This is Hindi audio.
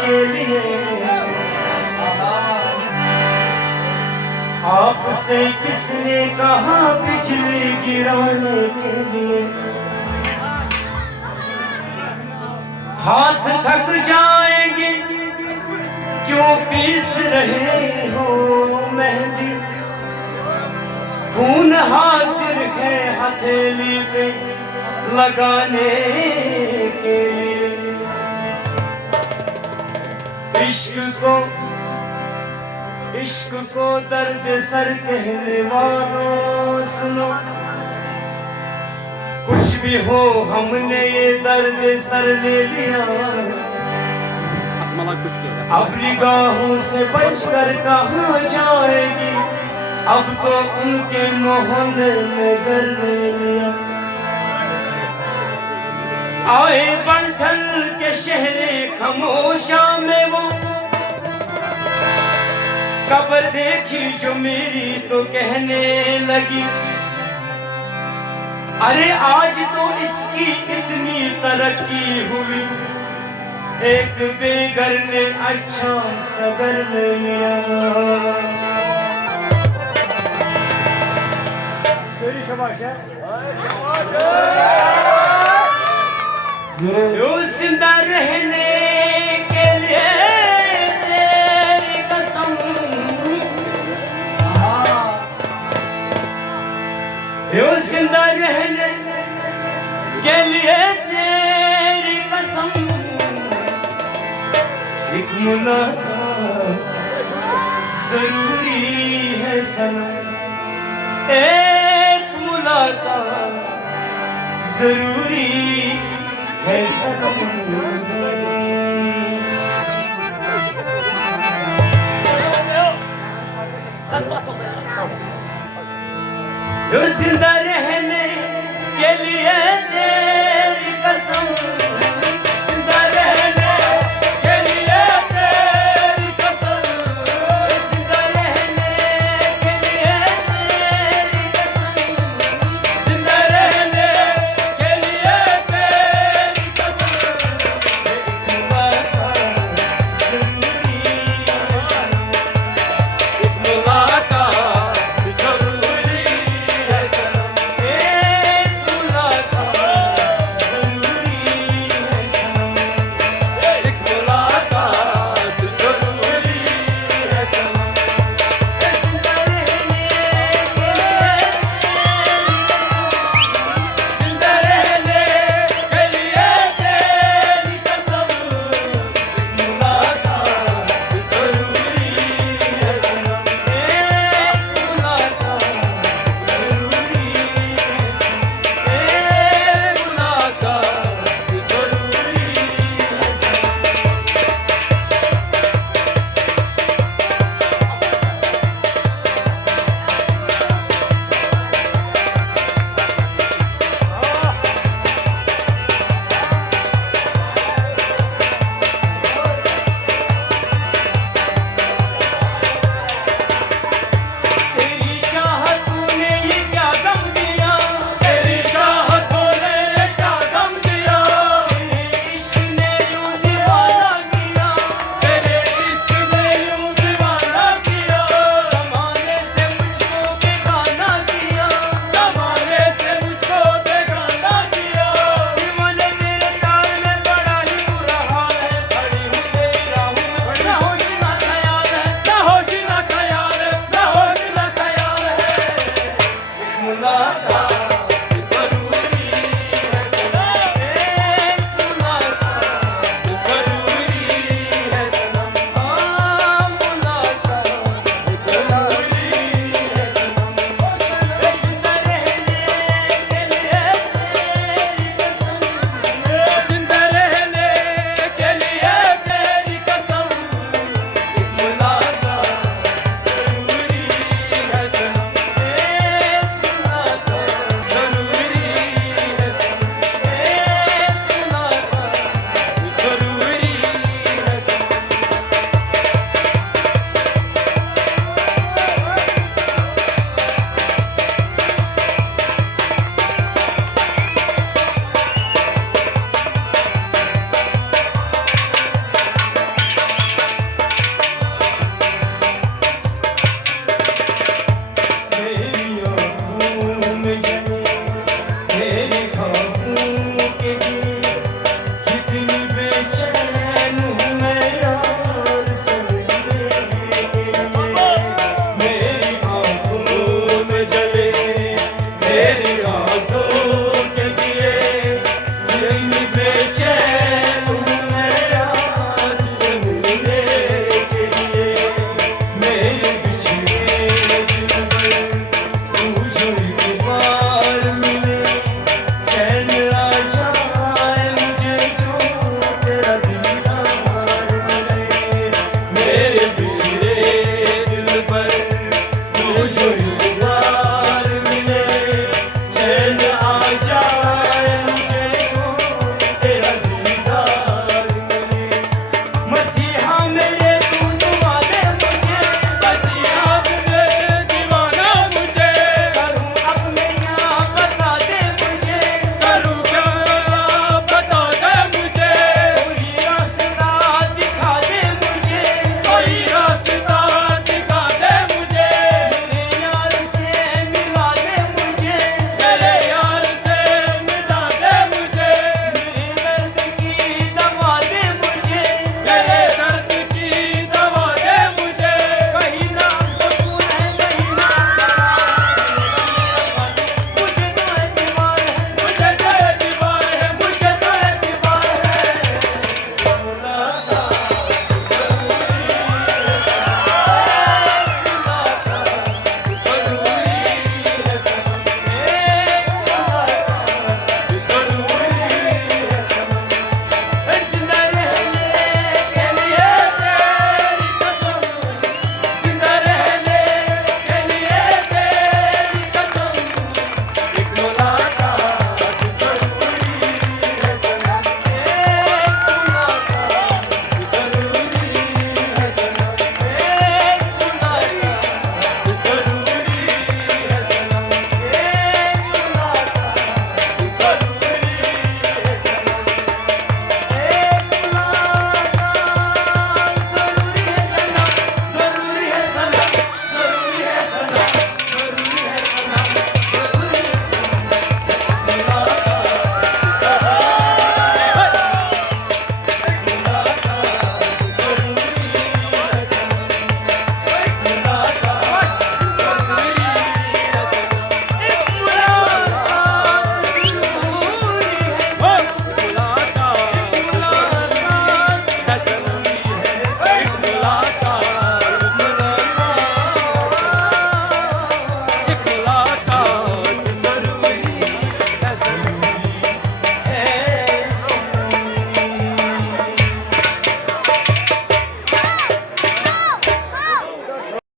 के लिए आपसे किसने कहा बिजली गिराने के लिए। हाथ थक जाएंगे क्यों पीस रहे हो मेहंदी, खून हाजिर है हथेली पे लगाने के लिए। इश्क को दर्द सर कहने वालों सुनो, कुछ भी हो हमने ये दर्द सर ले लिया। अब निगाहों से बचकर कहाँ जाएगी, अब तो उनके मोहल्ले में घर ले लिया। आए बंठल के शहरे खामोशा में वो कब्र देखी जो मेरी तो कहने लगी, अरे आज तो इसकी इतनी तरक्की हुई, एक बेघर ने अच्छा सगर ले लिया। शाबाश है। जिंदा रहने के लिए तेरी कसम, जिंदा रहने के लिए तेरी कसम, एक मुलाकात जरूरी है सनम, एक मुलाकात जरूरी है सनम। जिंदा